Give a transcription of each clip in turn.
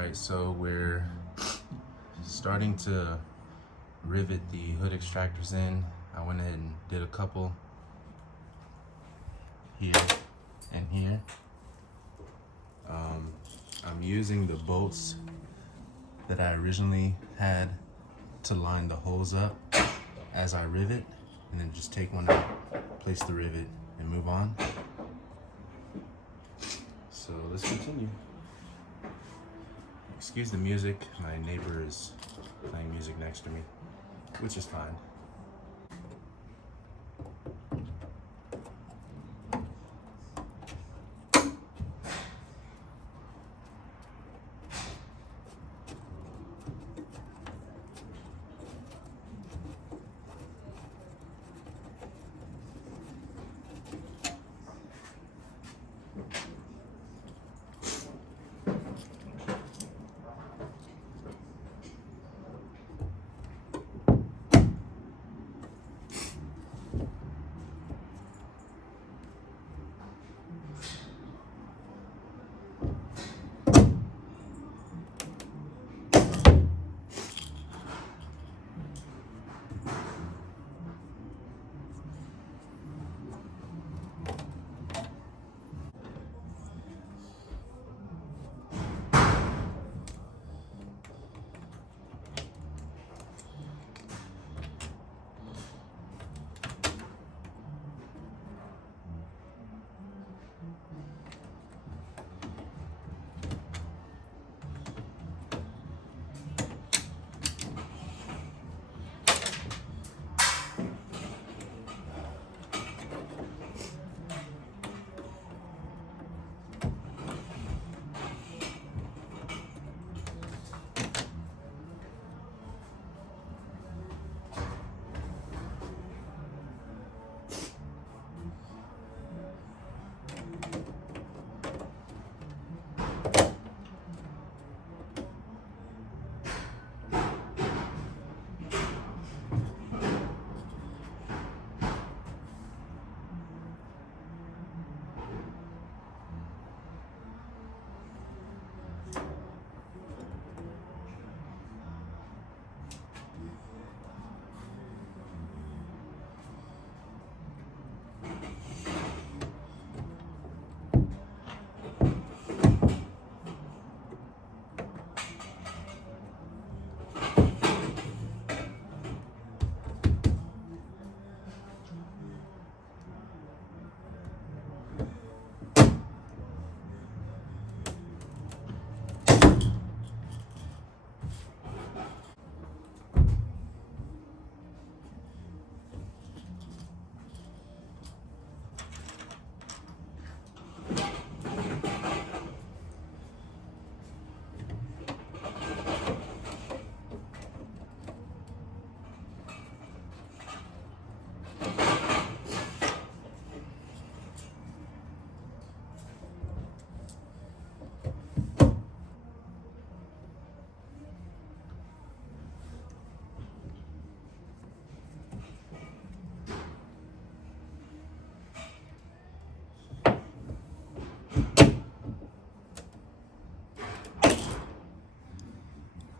Alright, so we're starting to rivet the hood extractors in. I went ahead and did a couple here and here. I'm using the bolts that I originally had to line the holes up as I rivet, and then just take one out, place the rivet, and move on. So let's continue. Excuse the music, my neighbor is playing music next to me, which is fine.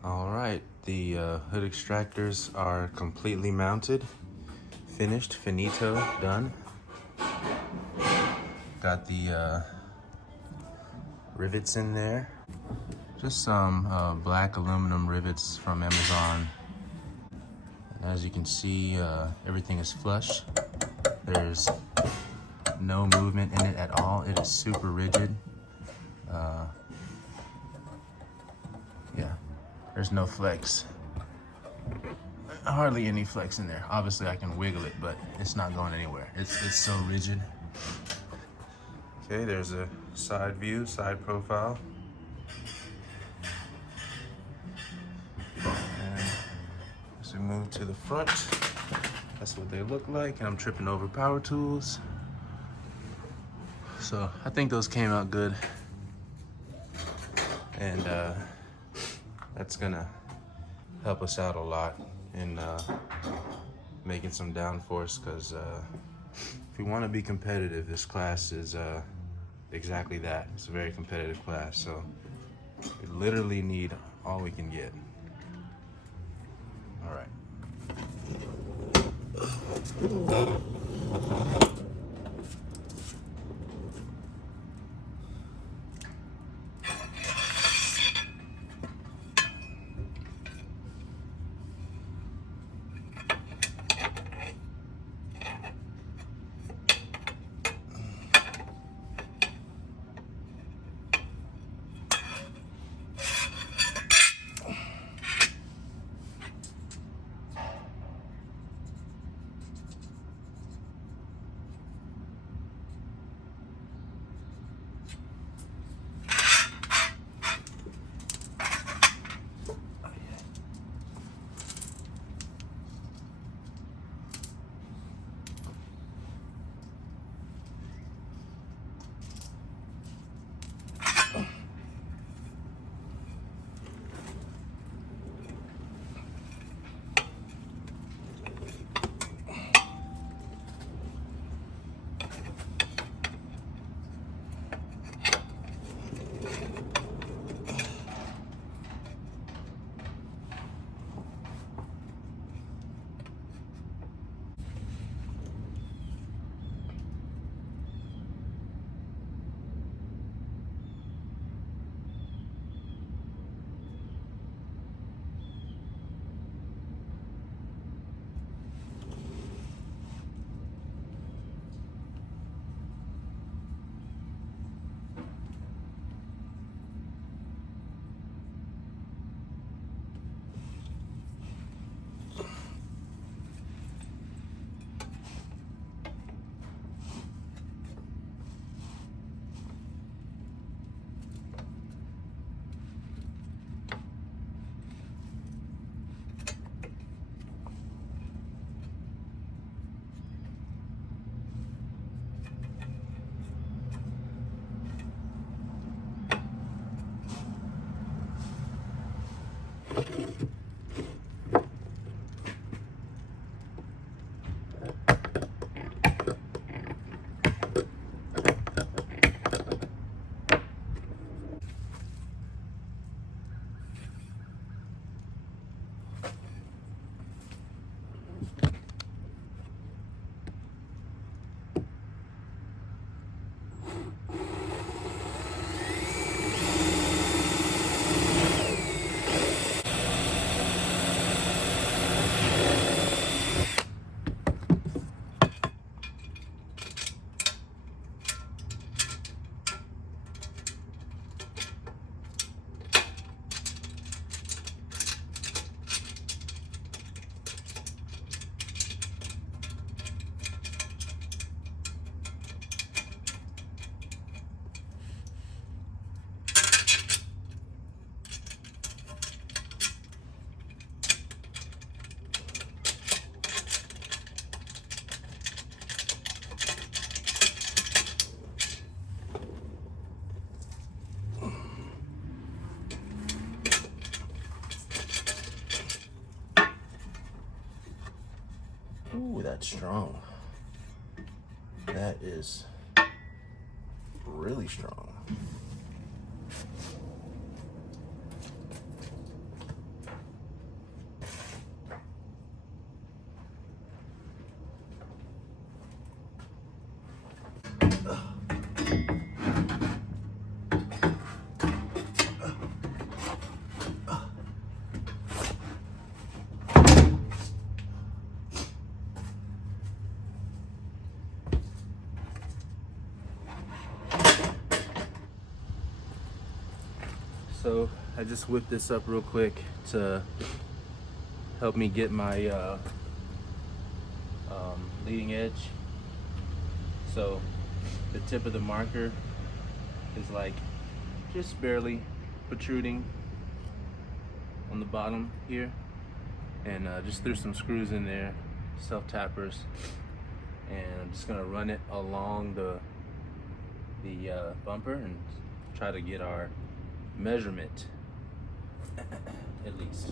Alright, the hood extractors are completely mounted, finished, finito, done. Got the rivets in there. Just some black aluminum rivets from Amazon. And as you can see, everything is flush. There's no movement in it at all. It is super rigid. Yeah, there's no flex. Hardly any flex in there. Obviously I can wiggle it, but it's not going anywhere. It's so rigid. Okay, there's a side view, side profile. And as we move to the front, that's what they look like. And I'm tripping over power tools. So I think those came out good. And that's gonna help us out a lot in making some downforce, because if we want to be competitive, this class is exactly that. It's a very competitive class. So We literally need all we can get. All right. Ooh, that's strong. That is really strong. So I just whipped this up real quick to help me get my leading edge. So the tip of the marker is like just barely protruding on the bottom here, and just threw some screws in there, self tappers, and I'm just gonna run it along the bumper and try to get our measurement at least.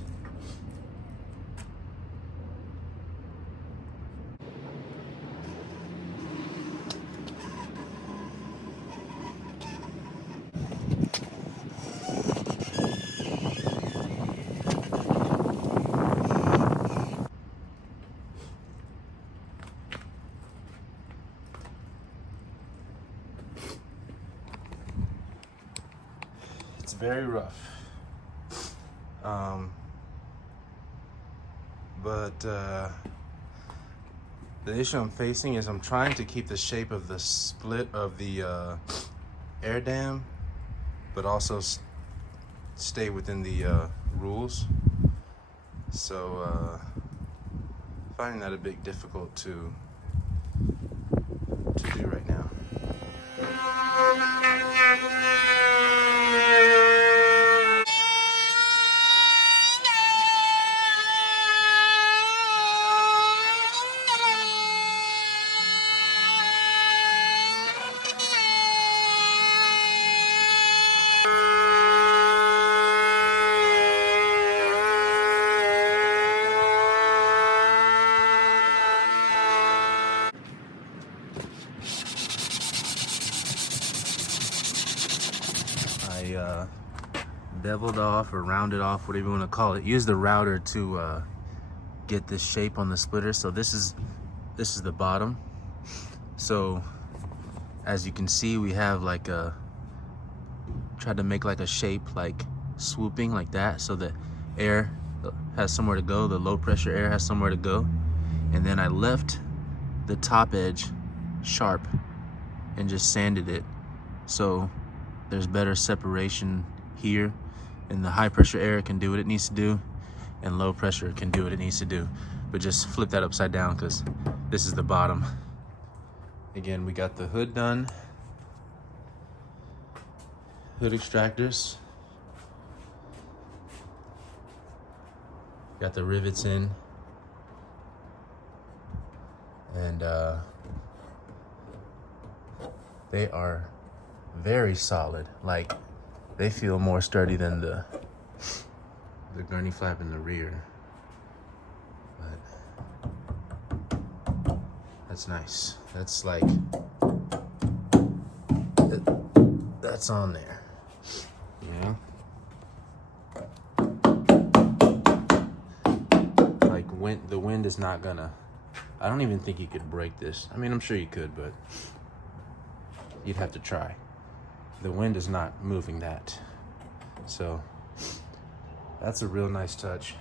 very rough. But the issue I'm facing is I'm trying to keep the shape of the split of the air dam, but also stay within the rules. So finding that a bit difficult to do right now. I beveled off or rounded off, whatever you want to call it. Use the router to get this shape on the splitter. So this is the bottom. So as you can see, we have like tried to make like a shape like swooping like that, so the air has somewhere to go, the low pressure air has somewhere to go. And then I left the top edge sharp and just sanded it, so there's better separation here, and the high pressure air can do what it needs to do, and low pressure can do what it needs to do. But just flip that upside down, because this is the bottom. Again, we got the hood done, hood extractors, got the rivets in, and they are very solid. Like, they feel more sturdy than the gurney flap in the rear. But that's nice. That's like, that's on there, you know? Like, the wind is not gonna, I don't even think you could break this. I mean, I'm sure you could, but you'd have to try. The wind is not moving that. So that's a real nice touch.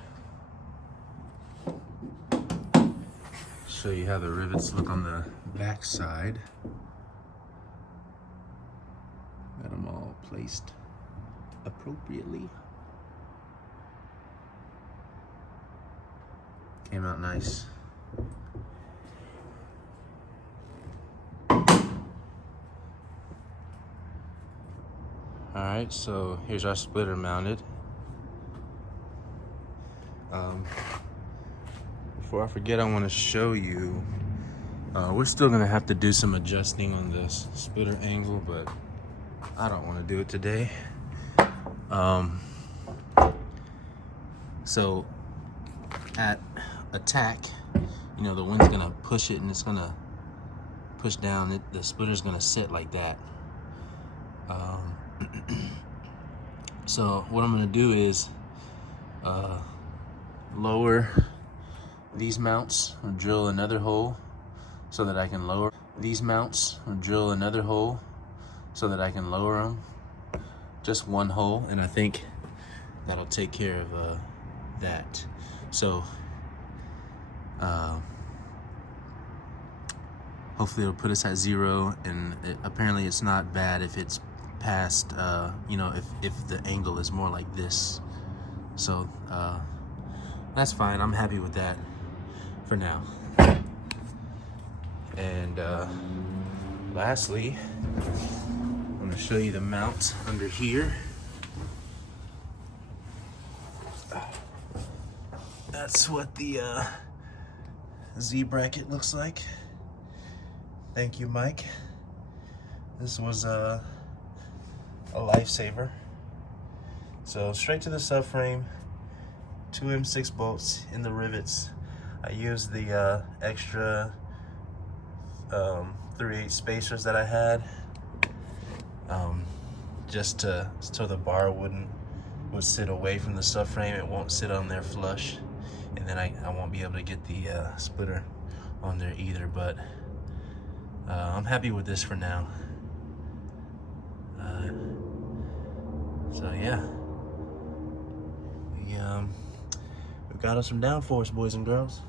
Show you how the rivets look on the back side. Got them all placed appropriately. Came out nice. Alright, so here's our splitter mounted. Before I forget, I want to show you, we're still going to have to do some adjusting on this splitter angle, but I don't want to do it today. So at attack, you know, the wind's going to push it and it's going to push down. The splitter's going to sit like that. So what I'm going to do is lower these mounts, or drill another hole so that I can lower these mounts, or drill another hole so that I can lower them. Just one hole, and I think that'll take care of that. So hopefully it'll put us at 0, and apparently it's not bad if it's past, you know, if the angle is more like this. So that's fine. I'm happy with that for now. And lastly, I'm going to show you the mount under here. That's what the Z bracket looks like. Thank you, Mike. This was a lifesaver. So straight to the subframe, 2 M6 bolts in the rivets. I used the extra 3/8 spacers that I had, just so the bar would sit away from the subframe. It won't sit on there flush, and then I won't be able to get the splitter on there either. But I'm happy with this for now. So yeah, we got us some downforce, boys and girls.